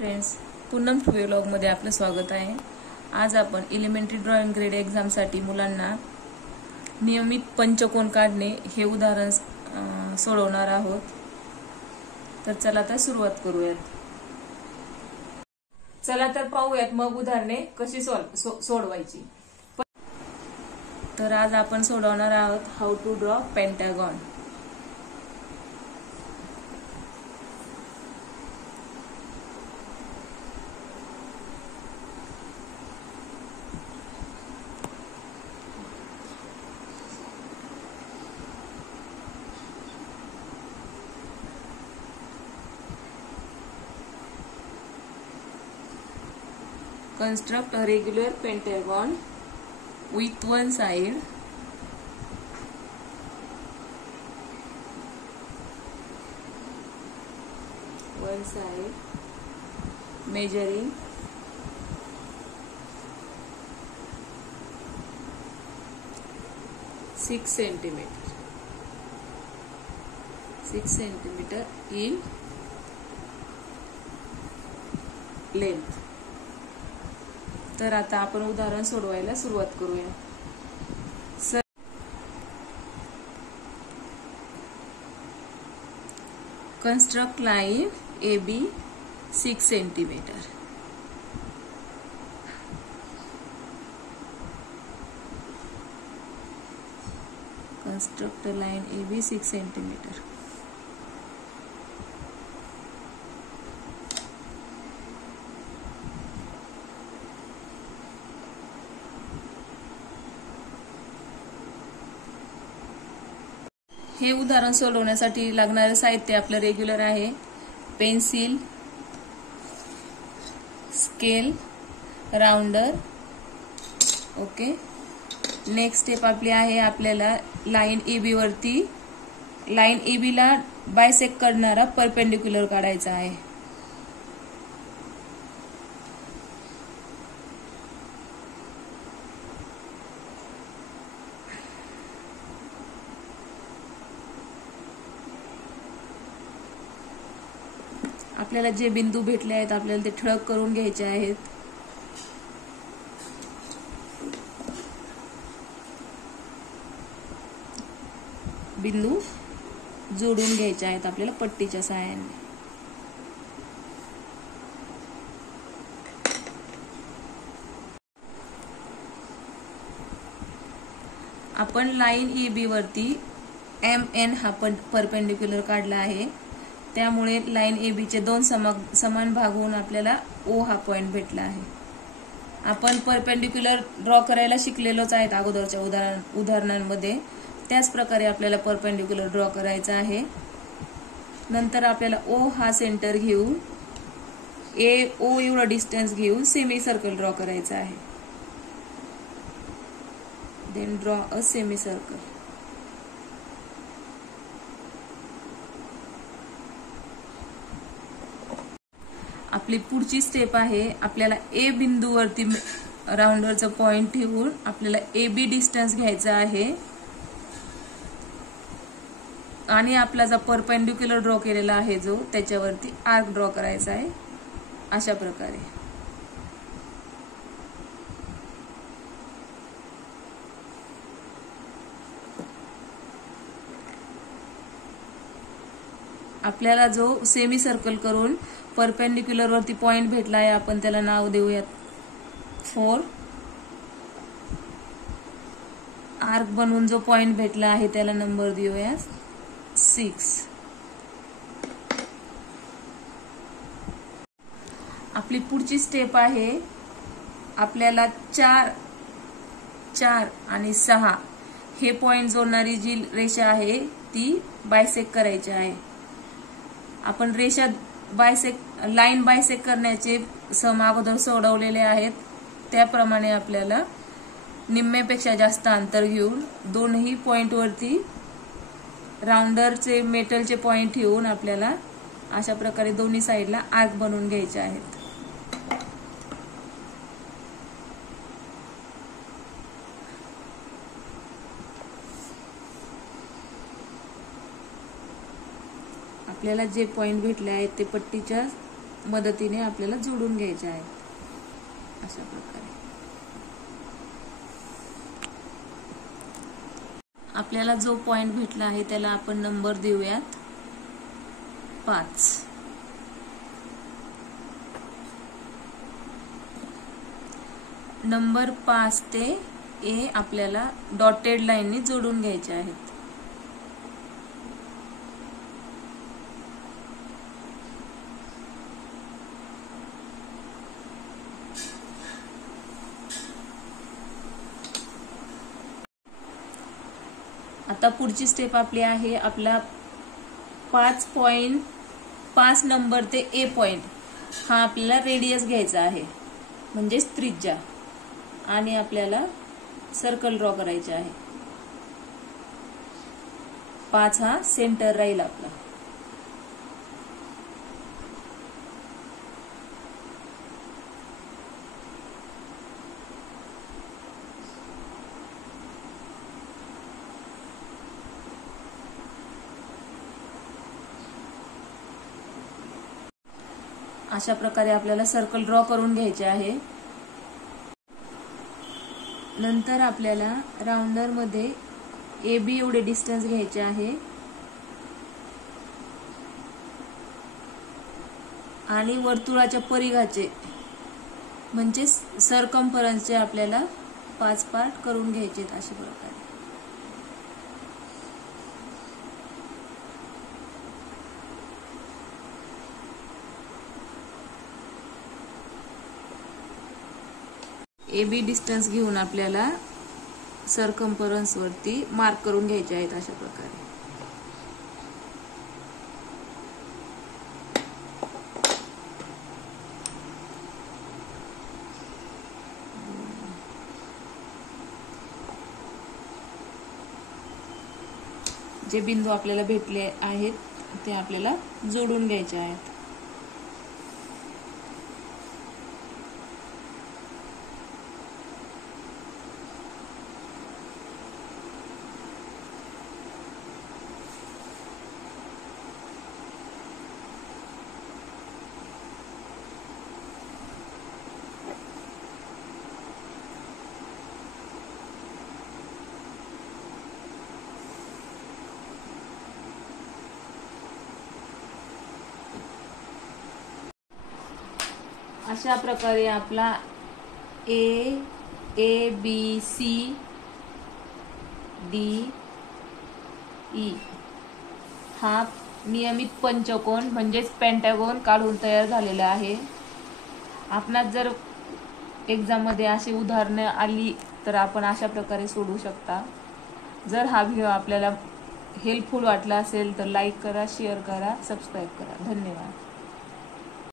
Friends, Poonam vlog मध्ये आपलं स्वागत आहे। आज आपण एलिमेंटरी ड्रॉइंग ग्रेड एग्जाम साठी मुलांना नियमित पंचकोन काढणे हे उदाहरण सोडवणार आहोत। तर चला तर सुरुवात करूयात। चला तर पाहूयात मग उदाहरणे कशी सोडवायची। तर आज आपण सोडवणार आहोत how to draw pentagon. Construct a regular pentagon with one side measuring 6 centimeter in length। तर आता आपण उदाहरण सोडवायला सुरुवात करूया। Construct line AB 6 centimetre. Construct line AB 6 centimetre. हे उदाहरण सोडवण्यासाठी लागणारे साहित्य आपलं रेग्युलर आहे। Pencil, scale, rounder. Okay, next step आपली आहे, आपल्याला लाइन AB वरती लाइन AB ला बायसेक्ट करणारा परपेंडिक्युलर काढायचा आहे। आपल्याला जे बिंदू भेटले आहेत आपल्याला ते ठळक करून घ्यायचे आहेत। बिंदू जोडून घ्यायचे आहेत आपल्याला पट्टीच्या सहाय्याने। आपण लाइन AB वरती MN हा परपेंडिक्युलर काढला आहे, त्यामुळे लाइन AB चे दोन समान भाग होऊन आपल्याला O हा पॉइंट भेटला आहे। आपण परपेंडिक्युलर ड्रॉ करायला शिकलेलोच आहेत अगोदरच्या उदाहरणांमध्ये, त्याच प्रकारे आपल्याला परपेंडिक्युलर ड्रॉ करायचा आहे। नंतर आपल्याला O हा सेंटर घेऊन O एवढा डिस्टन्स घेऊन सेमी सर्कल ड्रॉ करायचा आहे। Then draw a semi circle. आपली पुढची स्टेप आहे, आपल्याला A बिंदूवरती राउंडरचा पॉइंट ठेवून आपल्याला AB डिस्टन्स घ्यायचा आहे आणि आपला जो परपेंडिक्युलर ड्रॉ केलेला आहे जो त्याच्यावरती आर्क ड्रॉ करायचा आहे अशा प्रकारे। आपल्याला जो सेमी सर्कल करून परपेंडिक्युलर वरती पॉइंट भेटला आहे आपण त्याला नाव देऊयात 4। आर्क बनवून जो पॉइंट भेटला आहे त्याला नंबर देऊया 6। आपली पुढची स्टेप आहे, आपल्याला 4 आणि 6 हे पॉइंट जोडणारी जी रेषा आहे ती बायसेक्ट करायची आहे। आपण रेषा लाइन बायसेक्ट करण्याचे सम अगोदर सोडवलेले आहेत, त्याप्रमाणे आपल्याला निम्म्यापेक्षा जास्त अंतर घेऊन दोनही पॉइंट वरती राउंडरचे मेटलचे पॉइंट ठेवून आपल्याला अशा प्रकारे दोन्ही साइडला आर्क बनवून घ्यायचे आहेत। आपल्याला जे पॉइंट भेटले आहेत ते पट्टीच्या मदतीने आपल्याला जोडून घ्यायचे आहेत अशा प्रकारे. आपल्याला जो पॉइंट भेटला आहे त्याला आपण नंबर देऊयात 5. नंबर 5 ते ए आपल्याला डॉटेड लाईननी जोडून घ्यायचे आहेत. आता पुढची स्टेप आपली आहे, आपला 5 नंबर ते ए पॉइंट हा आपल्याला रेडियस घ्यायचा आहे, म्हणजेच त्रिज्या, आणि आपल्याला सर्कल ड्रॉ करायचे आहे. 5 हा सेंटर राहील आपला. अशा प्रकारे आपल्याला सर्कल ड्रॉ करून घ्यायचे आहे. नंतर आपल्याला राउंडर मध्ये ए बी एवढे डिस्टन्स घ्यायचे आहे आणि वर्तुळाच्या परिघाचे म्हणजे सरकम्फरन्सचे आपल्याला 5 पार्ट करून घ्यायचे अशा प्रकारे. ए बी डिस्टन्स घेऊन आपल्याला सरकम्फरन्स वरती मार्क करून घ्यायचे आहेत अशा प्रकारे. जे बिंदू आपल्याला भेटले आहेत ते आपल्याला जोडून घ्यायचे आहेत. अशा प्रकारे आपला A B C D E हा नियमित पंचकोन म्हणजेच पेंटागॉन काढून तयार झालेला आहे. आपणास जर एक्झाम मध्ये अशी उदाहरणे आली तर आपण अशा प्रकारे सोडवू शकता. जर हा व्हिडिओ आपल्याला हेल्पफुल वाटला असेल तर लाईक करा, शेअर करा, सबस्क्राईब करा. धन्यवाद.